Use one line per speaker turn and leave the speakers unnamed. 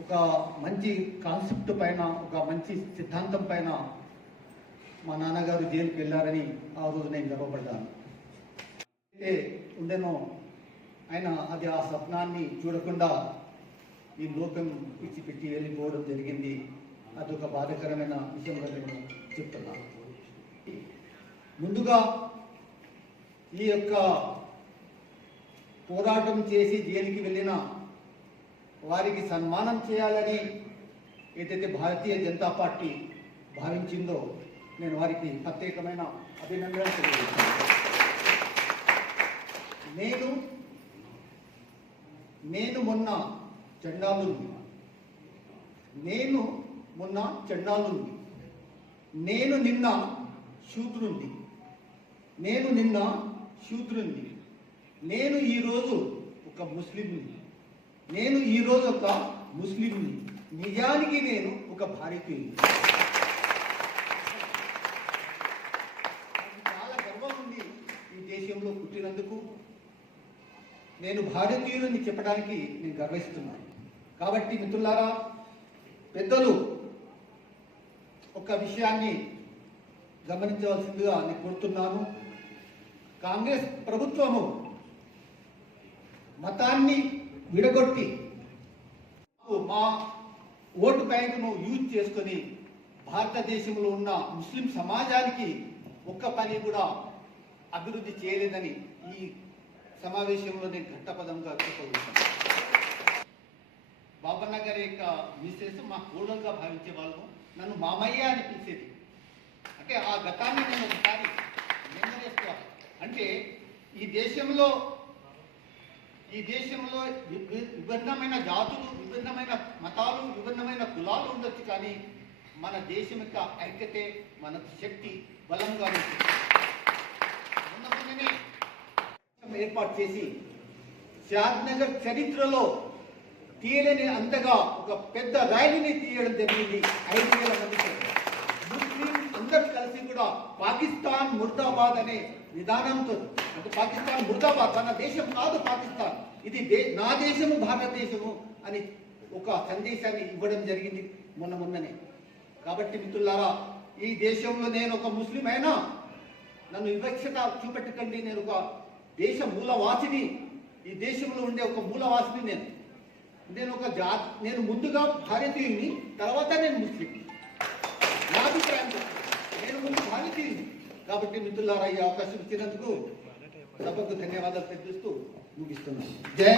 ఒక మంచి కాన్సెప్ట్ పైన ఒక మంచి సిద్ధాంతం పైన మా నాన్నగారు జైలుకి వెళ్ళారని ఆ రోజు నేను గర్వపడ్డాను. అయితే ఉండేనో ఆయన అది ఆ స్వప్నాన్ని చూడకుండా ఈ లోకం పిచ్చిపెట్టి వెళ్ళిపోవడం జరిగింది. అది ఒక బాధకరమైన విషయంగా నేను చెప్తున్నాను. ముందుగా ఈ యొక్క పోరాటం చేసి జైలుకి వెళ్ళిన వారికి సన్మానం చేయాలని ఏదైతే భారతీయ జనతా పార్టీ భావించిందో నేను వారికి ప్రత్యేకమైన అభినందనలు తెలియజేస్తాను. నేను నేను మొన్న చండాలుంది నేను మొన్న చండాలుంది నేను నిన్న శూద్రుంది నేను నిన్న శూద్రుంది నేను ఈరోజు ఒక ముస్లింని నేను ఈరోజు ఒక ముస్లింని నిజానికి నేను ఒక భారతీయుని. చాలా గర్వం ఉంది ఈ దేశంలో పుట్టినందుకు. నేను భారతీయులని చెప్పడానికి నేను గర్విస్తున్నాను. కాబట్టి మిత్రులారా పెద్దలు ఒక విషయాన్ని గమనించవలసిందిగా నేను కోరుతున్నాను. కాంగ్రెస్ ప్రభుత్వము మతాన్ని విడగొట్టి మా ఓటు బ్యాంకును యూజ్ చేసుకొని భారతదేశంలో ఉన్న ముస్లిం సమాజానికి ఒక్క పని కూడా అభివృద్ధి చేయలేదని ఈ సమావేశంలో నేను ఘట్టపదంగా చెప్పగలుగుతాను బాబన్న గారి యొక్క మిస్సెస్ మా కోడలుగా భావించే వాళ్ళము. నన్ను మామయ్య అనిపించేది అంటే ఆ గతాన్ని నేను ఒకసారి అంటే ఈ దేశంలో ఈ దేశంలో విభిన్నమైన జాతులు విభిన్నమైన మతాలు విభిన్నమైన కులాలు ఉండొచ్చు కానీ మన దేశం యొక్క ఐక్యతే మన శక్తి బలంగా ఉంటుంది. ఏర్పాటు చేసి షాద్ నగర్ చరిత్రలో తీయలేని అంతగా ఒక పెద్ద ర్యాలీని తీయడం జరిగింది. ఐదు వేల మందికి ముస్లిం అందరు కలిసి కూడా పాకిస్తాన్ ముర్దాబాద్ అనే విధానంతో అంటే పాకిస్తాన్ ముర్దాబాద్ మన దేశం కాదు పాకిస్తాన్. ఇది దే నా దేశము భారతదేశము అని ఒక సందేశాన్ని ఇవ్వడం జరిగింది మొన్న మొన్ననే. కాబట్టి మిత్రులారా ఈ దేశంలో నేను ఒక ముస్లిం అయినా నన్ను వివక్షత చూపెట్టకండి. నేను ఒక దేశ మూలవాసిని ఈ దేశంలో ఉండే ఒక మూలవాసిని నేను. నేను ఒక జా నేను ముందుగా భారతీయుని తర్వాత నేను ముస్లిం. నా అభిప్రాయం నేను ముందు కాబట్టి మిత్రులారా ఈ అవకాశం ఇచ్చినందుకు సభకు ధన్యవాదాలు తెలియజేస్తూ ముగిస్తున్నాను. జై